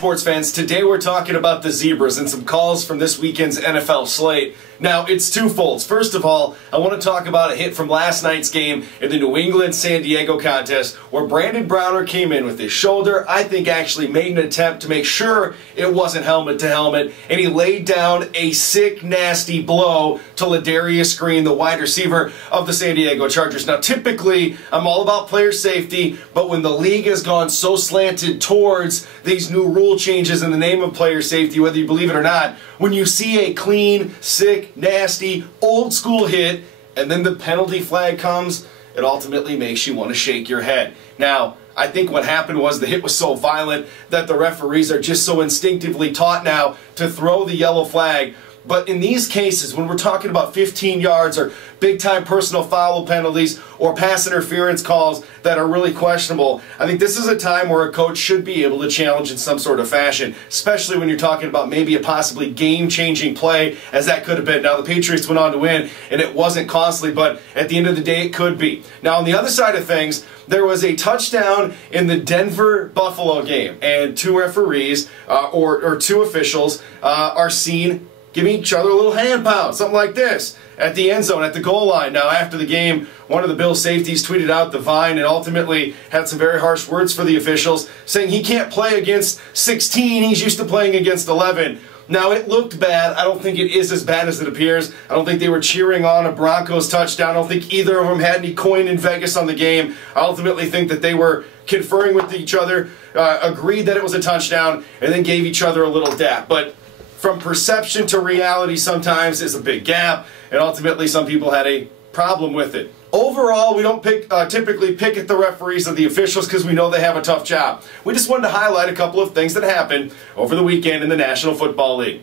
sports fans. Today we're talking about the Zebras and some calls from this weekend's NFL slate. Now, it's twofold. First of all, I want to talk about a hit from last night's game in the New England-San Diego contest where Brandon Browner came in with his shoulder, I think actually made an attempt to make sure it wasn't helmet to helmet, and he laid down a sick, nasty blow to Ladarius Green, the wide receiver of the San Diego Chargers. Now, typically, I'm all about player safety, but when the league has gone so slanted towards these new rule changes in the name of player safety, whether you believe it or not, when you see a clean, sick, nasty, old school hit, and then the penalty flag comes, it ultimately makes you want to shake your head. Now, I think what happened was the hit was so violent that the referees are just so instinctively taught now to throw the yellow flag. But in these cases, when we're talking about 15 yards or big-time personal foul penalties or pass interference calls that are really questionable, I think this is a time where a coach should be able to challenge in some sort of fashion, especially when you're talking about maybe a possibly game-changing play, as that could have been. Now, the Patriots went on to win, and it wasn't costly, but at the end of the day, it could be. Now, on the other side of things, there was a touchdown in the Denver-Buffalo game, and two referees, or two officials, are seen giving each other a little hand pound, something like this, at the end zone, at the goal line. Now, after the game, one of the Bills safeties tweeted out the Vine and ultimately had some very harsh words for the officials, saying he can't play against 16, he's used to playing against 11. Now, it looked bad. I don't think it is as bad as it appears. I don't think they were cheering on a Broncos touchdown. I don't think either of them had any coin in Vegas on the game. I ultimately think that they were conferring with each other, agreed that it was a touchdown, and then gave each other a little dap. But from perception to reality sometimes is a big gap, and ultimately some people had a problem with it. Overall, we don't typically pick at the referees or the officials because we know they have a tough job. We just wanted to highlight a couple of things that happened over the weekend in the National Football League.